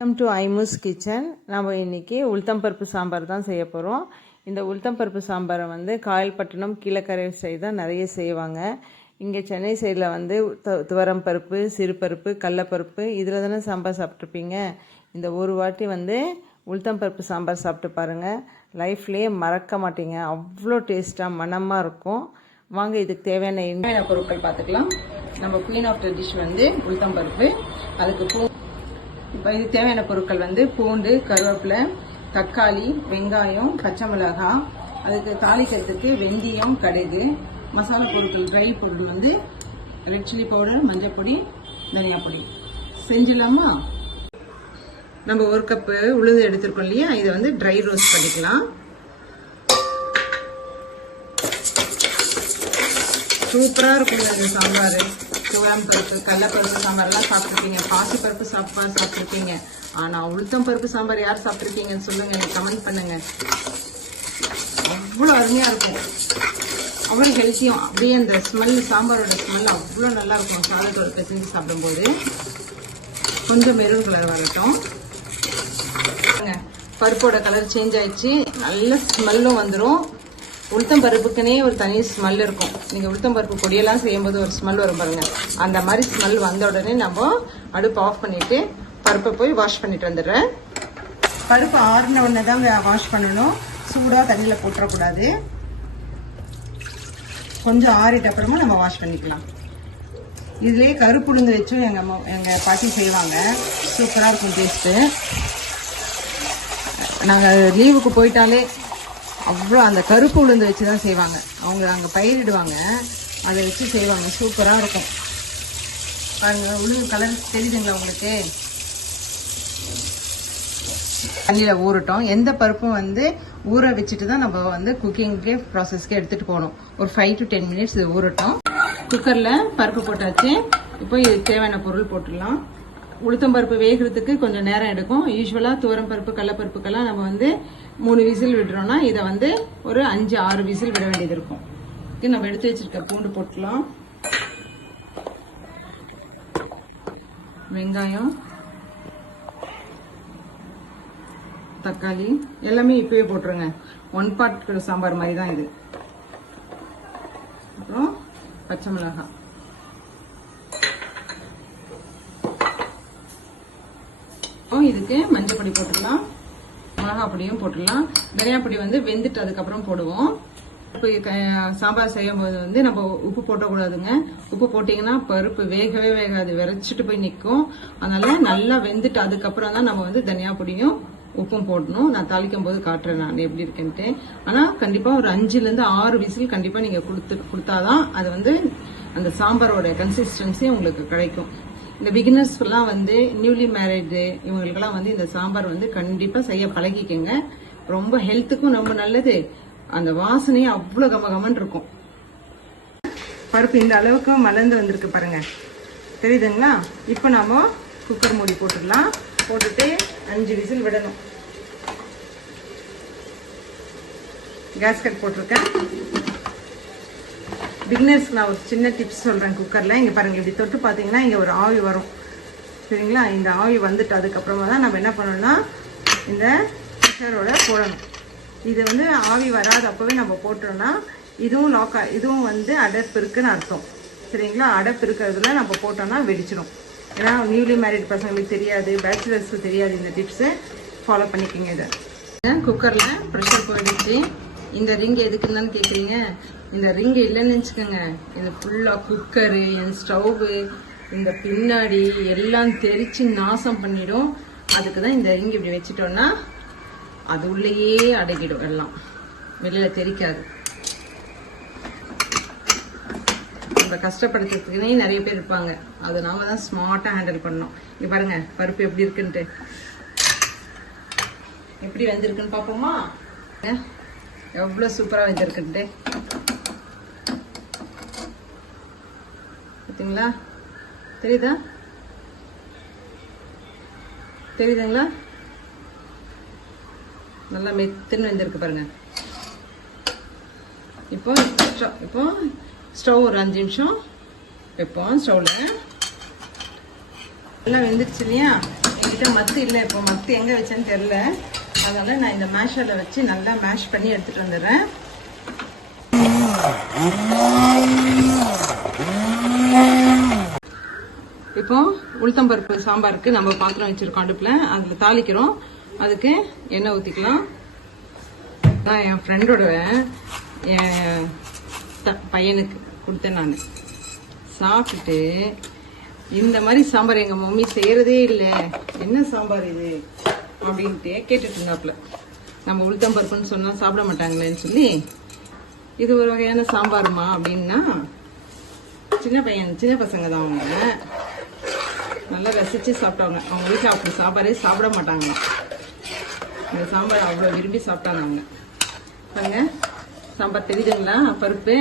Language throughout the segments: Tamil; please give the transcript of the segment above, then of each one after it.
Welcome to ஐமூஸ் kitchen. நம்ம இன்றைக்கி உளுத்தம்பருப்பு சாம்பார் தான் செய்ய போகிறோம். இந்த உளுத்தம்பருப்பு சாம்பாரை காயல்பட்டினம் கீழக்கரை சைடு தான் நிறைய செய்வாங்க. இங்கே சென்னை சைடில் துவரம் பருப்பு, சிறுபருப்பு, கடலப்பருப்பு இதில் தானே சாம்பார் சாப்பிட்ருப்பீங்க. இந்த ஒரு வாட்டி உளுத்தம்பருப்பு சாம்பார் சாப்பிட்டு பாருங்கள், லைஃப்லேயே மறக்க மாட்டீங்க. அவ்வளோ டேஸ்ட்டாக மணமாக இருக்கும். வாங்க இதுக்கு தேவையான பொருட்கள் பார்த்துக்கலாம். நம்ம குயின் ஆஃப் த டிஷ் உளுத்தம்பருப்பு. அதுக்கு இப்போ இது தேவையான பொருட்கள் பூண்டு, கருவேப்பிலை, தக்காளி, வெங்காயம், பச்சை மிளகாய், அதுக்கு தாளிக்கிறதுக்கு வெந்தயம், கடுகு, மசாலா பொருட்கள், ட்ரை பொருட்கள் ரெட் சில்லி பவுடர், மஞ்சள் பொடி, தனியா பொடி. செஞ்சிடலாமா? நம்ம ஒரு கப்பு உளுந்து எடுத்துருக்கோம் இல்லையா, இதை ட்ரை ரோஸ்ட் பண்ணிக்கலாம். சூப்பராக இருக்குங்க இந்த சாம்பார். துவரம் பருப்பு, கடலப்பருப்பு சாம்பார்லாம் சாப்பிட்ருப்பீங்க, பாசிப்பருப்பு சாம்பார் சாப்பிட்ருப்பீங்க. ஆனால் உளுத்தம் பருப்பு சாம்பார் யார் சாப்பிட்ருக்கீங்கன்னு சொல்லுங்க, எனக்கு கமெண்ட் பண்ணுங்க. அவ்வளோ அருமையாக இருக்கும், அவ்வளோ ஹெல்த்தியும். அப்படியே அந்த ஸ்மெல், சாம்பாரோட ஸ்மெல் அவ்வளோ நல்லா இருக்கும். சாதத்தோட பிசைஞ்சு சாப்பிடும்போது கொஞ்சம் மெரூன் கலர் வரட்டும். பருப்போட கலர் சேஞ்ச் ஆயிடுச்சு, நல்ல ஸ்மெல்லும் வந்துடும். உளுத்தம் பருப்புக்குனே ஒரு தனி ஸ்மெல் இருக்கும். நீங்கள் உளுத்தம் பருப்பு பொடியெல்லாம் செய்யும்போது ஒரு ஸ்மெல் வரும் பாருங்க, அந்த மாதிரி ஸ்மெல் வந்த உடனே நம்ம அடுப்பு ஆஃப் பண்ணிட்டு பருப்பை போய் வாஷ் பண்ணிட்டு வந்துடுறேன். பருப்பு ஆறின உடனே தான் வாஷ் பண்ணணும், சூடாக தண்ணியில் போட்டுறக்கூடாது. கொஞ்சம் ஆறிட்ட அப்புறமா நம்ம வாஷ் பண்ணிக்கலாம். இதுலேயே கருப்பு உளுந்து வச்சும் எங்கள் பாட்டி செய்வாங்க, சூப்பராக இருக்கும் டேஸ்ட்டு. நாங்கள் லீவுக்கு போயிட்டாலே அவ்வளோ அந்த கருப்பு உளுந்து வச்சு தான் செய்வாங்க. அவங்க அங்கே பயிரிடுவாங்க, அதை வச்சு செய்வாங்க, சூப்பராக இருக்கும். பாருங்கள், உளுந்து கலர் தெரியுதுங்களா உங்களுக்கு? தண்ணியில் ஊறட்டும். எந்த பருப்பும் ஊற வச்சுட்டு தான் நம்ம குக்கிங்க்கு ப்ராசஸ்க்கு எடுத்துகிட்டு போகணும். ஒரு 5 to 10 minutes இது ஊறட்டும். குக்கரில் பருப்பு போட்டாச்சு. இப்போ இதுக்கு தேவையான பொருள் போட்டுடலாம். உளுத்தம் பருப்பு வேகிறதுக்கு கொஞ்சம் நேரம் எடுக்கும். யூஸ்வலாக துவரம் பருப்பு, கடலப்பருப்புக்கெல்லாம் நம்ம 3 விசில் விடுறோம்னா இதை ஒரு 5-6 விசில் விட வேண்டியது இருக்கும். இது நம்ம எடுத்து வச்சிருக்க பூண்டு போட்டுலாம், வெங்காயம், தக்காளி எல்லாமே இப்பவே போட்டுருங்க. 1 part சாம்பார் மாதிரி தான் இது. அப்புறம் பச்சை மிளகாய், இதுக்கு மஞ்சள் பொடி போட்டுடலாம், மிளகா பொடியும் போட்டுடலாம். தனியா பொடி வெந்துட்டு அதுக்கப்புறம் போடுவோம். இப்போ சாம்பார் செய்யும் போது நம்ம உப்பு போட்டக்கூடாதுங்க. உப்பு போட்டீங்கன்னா பருப்பு வேகவே வேகாது, விரைச்சிட்டு போய் நிற்கும். அதனால நல்லா வெந்துட்டு அதுக்கப்புறம் தான் நம்ம தனியா பொடியும் உப்பும் போடணும். நான் தாளிக்கும் போது காட்டுறேன் நான் எப்படி இருக்குன்ட்டு. ஆனா கண்டிப்பா ஒரு 5-6 விசில் கண்டிப்பா நீங்க கொடுத்தாதான் அது அந்த சாம்பாரோட கன்சிஸ்டன்சி உங்களுக்கு கிடைக்கும். இந்த பிகினர்ஸ் எல்லாம் நியூலி மேரிடு இவங்களுக்கெல்லாம் இந்த சாம்பார் கண்டிப்பா செய்ய பழகிக்கங்க. ரொம்ப ஹெல்த்துக்கும் ரொம்ப நல்லது. அந்த வாசனையும் அவ்வளவு கமகமன்னு இருக்கும். பருப்பு இந்த அளவுக்கு மலர்ந்து வந்திருக்கு பாருங்க, தெரியுதுங்களா? இப்போ நாம குக்கர் மூடி போட்டுடலாம். போட்டுட்டு 5 விசில் விடணும். கேஸ் கட் போட்டிருக்கேன். பிகினர்ஸ்க்கு நான் ஒரு சின்ன டிப்ஸ் சொல்கிறேன். குக்கரில் இங்கே பாருங்கள், இப்படி தொட்டு பார்த்தீங்கன்னா இங்கே ஒரு ஆவி வரும், சரிங்களா? இந்த ஆவி வந்துட்டு அதுக்கப்புறமா தான் நம்ம என்ன பண்ணணும்னா இந்த ப்ரெஷரோட போடணும். இது ஆவி வராது அப்போவே நம்ம போட்டோம்னா இதுவும் இதுவும் அடைப்பு இருக்குன்னு அர்த்தம், சரிங்களா? அடைப்பு இருக்கிறதுல நம்ம போட்டோம்னா வெடிச்சிடும். ஏன்னா நியூலி மேரிட் பசங்களுக்கு தெரியாது, பேச்சுலர்ஸ்க்கு தெரியாது. இந்த டிப்ஸை ஃபாலோ பண்ணிக்கோங்க. இதை குக்கரில் ப்ரெஷர் போயிடுச்சு. இந்த ரிங் எதுக்குன்னு கேட்குறீங்க? இந்த ரிங் இல்லைன்னு வச்சுக்கோங்க, இது ஃபுல்லாக குக்கரு, என் ஸ்டவ்வு, இந்த பின்னாடி எல்லாம் தெரிச்சு நாசம் பண்ணிடும். அதுக்கு தான் இந்த ரிங் இப்படி வச்சுட்டோம்னா அது உள்ளேயே அடங்கிடும், எல்லாம் வெளியில் தெரிக்காது. நம்ம கஷ்டப்படுத்துறதுக்குன்னே நிறைய பேர் இருப்பாங்க, அது நாம தான் ஸ்மார்ட்டாக ஹேண்டில் பண்ணணும். இங்கே பாருங்க பருப்பு எப்படி இருக்குன்ட்டு, எப்படி வந்திருக்குன்னு பார்ப்போமா? எவ்வளோ சூப்பராக வெந்திருக்குன்ட்டு பார்த்தீங்களா? தெரியுதுங்களா? நல்லா மெத்துன்னு வெந்திருக்கு பாருங்க. இப்போ ஸ்டவ் ஒரு 5 நிமிஷம் வைப்போம். ஸ்டவ்ல நல்லா வெந்துருச்சு இல்லையா? என்கிட்ட மத்து இல்லை, இப்போ மத்து எங்கே வச்சேன்னு தெரில. அதனால் நான் இந்த மேஷரில் வச்சு நல்லா மேஷ் பண்ணி எடுத்துகிட்டு வந்துடுறேன். இப்போ உளுத்தம்பருப்பு சாம்பாருக்கு நம்ம பாத்திரம் வச்சுருக்கோம் அடுப்பில். அதில் தாளிக்கிறோம். அதுக்கு எண்ணெய் ஊற்றிக்கலாம். நான் என் ஃப்ரெண்டோட என் பையனுக்கு கொடுத்தேன். நான் சாப்பிட்டுட்டு இந்த மாதிரி சாம்பார் எங்கள் மம்மி செய்கிறதே இல்லை, என்ன சாம்பார் இது அப்படின்ட்டு கேட்டுட்டு இருந்தாப்புல. நம்ம உளுத்தம்பருப்புன்னு சொன்னால் சாப்பிட மாட்டாங்களேன்னு சொல்லி, இது ஒரு வகையான சாம்பாருமா அப்படின்னா, சின்ன பசங்க தான் அவங்க, நல்லா ரசித்து சாப்பிட்டாங்க. அவங்க வீட்டில் அப்படி சாம்பாரே சாப்பிட மாட்டாங்க. இந்த சாம்பார் அவ்வளோ விரும்பி சாப்பிட்டாங்க அவங்க. பாருங்க, சாம்பார் தெரியுதுங்களா? பருப்பு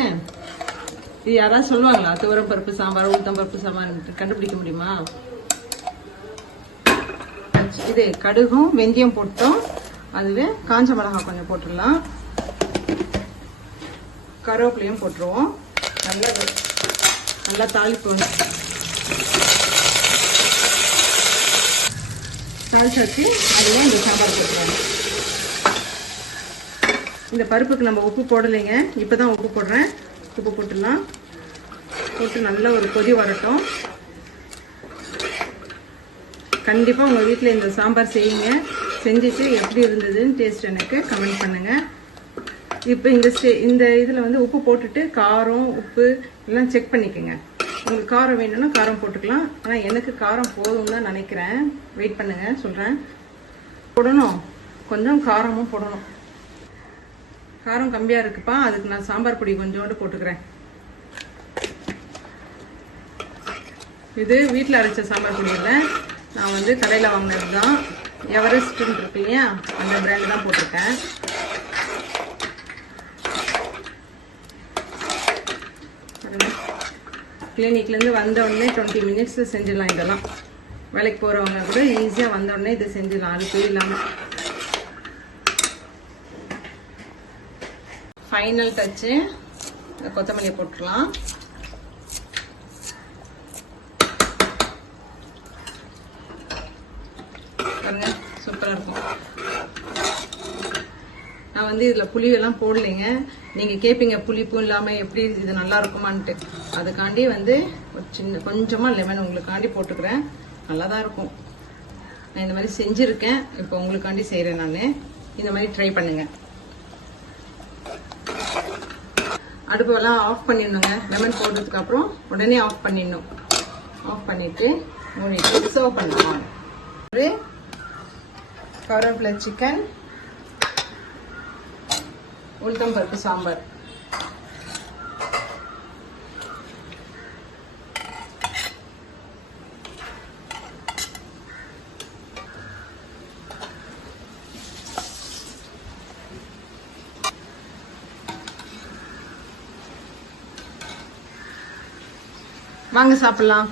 இது யாராவது சொல்லுவாங்களா? துவரம் பருப்பு சாம்பார், உளுத்தம் பருப்பு சாம்பார் கண்டுபிடிக்க முடியுமா? இது கடுகும் வெந்தயம் போட்டோம். அதுவே காஞ்ச மிளகாய் கொஞ்சம் போட்டுடலாம். கருவேப்பிலையும் போட்டுருவோம். நல்லா தாளிப்பு தாளிச்சாச்சு. அதுவே இந்த சாம்பார் போட்டுருவோம். இந்த பருப்புக்கு நம்ம உப்பு போடலைங்க, இப்போதான் உப்பு போடுறேன். உப்பு போட்டுடலாம். போட்டு நல்லா ஒரு கொதி வரட்டும். கண்டிப்பாக உங்கள் வீட்டில் இந்த சாம்பார் செய்யுங்க. செஞ்சுட்டு எப்படி இருந்ததுன்னு டேஸ்ட் எனக்கு கமெண்ட் பண்ணுங்கள். இப்போ இந்த இதில் வந்து உப்பு போட்டுட்டு காரம் உப்பு எல்லாம் செக் பண்ணிக்கோங்க. உங்களுக்கு காரம் வேணும்னா காரம் போட்டுக்கலாம். ஆனால் எனக்கு காரம் போதும்னு தான் நினைக்கிறேன். வெயிட் பண்ணுங்கள், சொல்கிறேன். போடணும், கொஞ்சம் காரமும் போடணும். காரம் கம்மியாக இருக்குப்பா, அதுக்கு நான் சாம்பார் பொடி கொஞ்சோண்டு போட்டுக்கிறேன். இது வீட்டில் அரைச்ச சாம்பார் பொடி இல்லை, நான் வந்து கடையில் வாங்கினது தான். எவரெஸ்ட்னு இருக்கு இல்லையா, அந்த பிராண்ட் தான் போட்டிருக்கேன். கிளினிக்லேருந்து வந்த உடனே 20 மினிட்ஸ் செஞ்சிடலாம். இதெல்லாம் வேலைக்கு போகிறவங்க கூட ஈஸியாக வந்த உடனே இதை செஞ்சிடலாம், அழுப்பே இல்லாமல். ஃபைனல் டச்சு கொத்தமல்லியை போட்டுடலாம். பாருங்க, சூப்பராக இருக்கும். நான் வந்து இதில் புளியெல்லாம் போடலைங்க. நீங்கள் கேட்பீங்க புளிப்பும் இல்லாமல் எப்படி இது நல்லா இருக்குமான்ட்டு. அதுக்காண்டி வந்து ஒரு கொஞ்சமாக லெமன் உங்களுக்காண்டி போட்டுக்கிறேன். நல்லா தான் இருக்கும். நான் இந்த மாதிரி செஞ்சுருக்கேன், இப்போ உங்களுக்காண்டி செய்கிறேன். நான் இந்த மாதிரி ட்ரை பண்ணுங்கள். அடுப்பெல்லாம் ஆஃப் பண்ணிடணுங்க. லெமன் போடுறதுக்கு அப்புறம் உடனே ஆஃப் பண்ணிடணும். ஆஃப் பண்ணிவிட்டு மூடிட்டு சர்வ் பண்ணலாம். ஒரு கருவேப்பிலை சிக்கன், உளுத்தம் பருப்பு சாம்பார். வாங்க சாப்பிடலாம்.